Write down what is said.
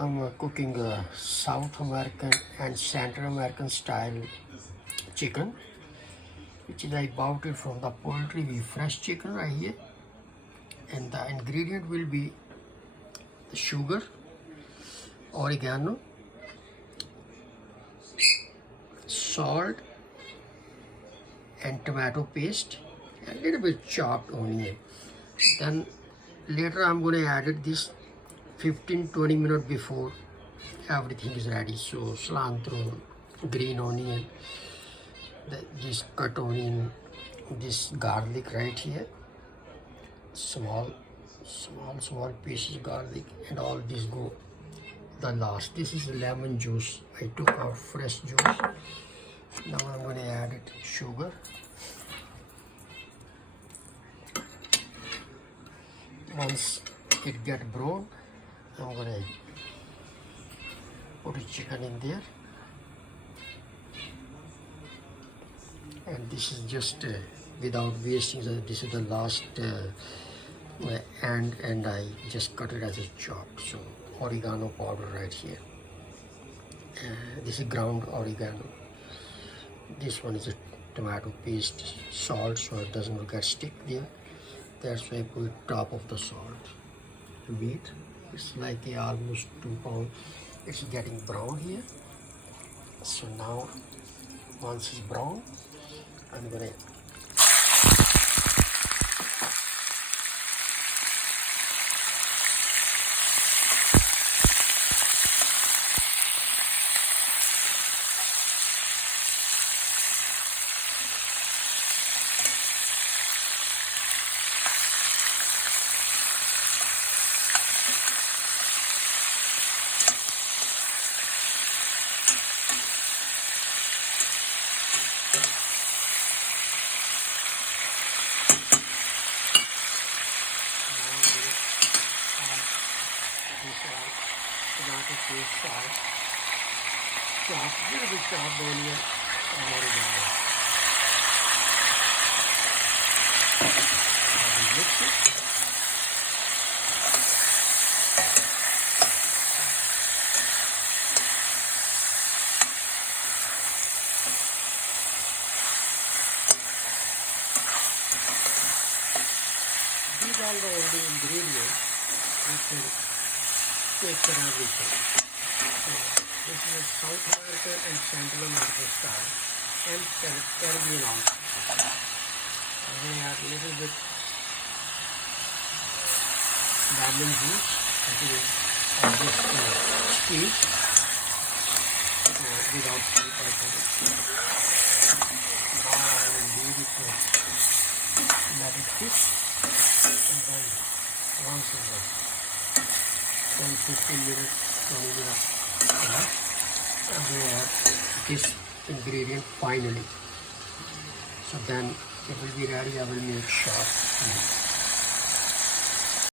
I'm cooking South American and Central American style chicken, which is I bought it from the poultry. We fresh chicken right here, and the ingredient will be sugar, oregano, salt, and tomato paste, and a little bit chopped onion. Then later I'm going to add it this 15-20 minutes before everything is ready. So cilantro, green onion, this cut onion, this garlic right here, small pieces garlic, and all this go the last. This is lemon juice. I took out fresh juice. Now I'm going to add it sugar. Once it get brown, I'm going to put the chicken in there. And this is just without wasting, this is the last and I just cut it as a chop. So oregano powder right here. This is ground oregano. This one is a tomato paste, salt, so it doesn't get stick there. That's why I put top of the salt. Meat, it's like almost 2 pounds. It's getting brown here. So now, once it's brown, I'm gonna tomato paste, salt, chopped, little bit chopped onion, and oregano. Now we mix it. These are the only ingredients which will take care of everything. So this is a South American and Central American style, and Caribbean also. I'm going to add a little bit lemon juice until this squeeze. So without sweet I put it. Now I will leave it to let it cook, and then once it's done, 10-15 minutes, 20 minutes, and we add this ingredient finally. So then it will be ready. I will make sure.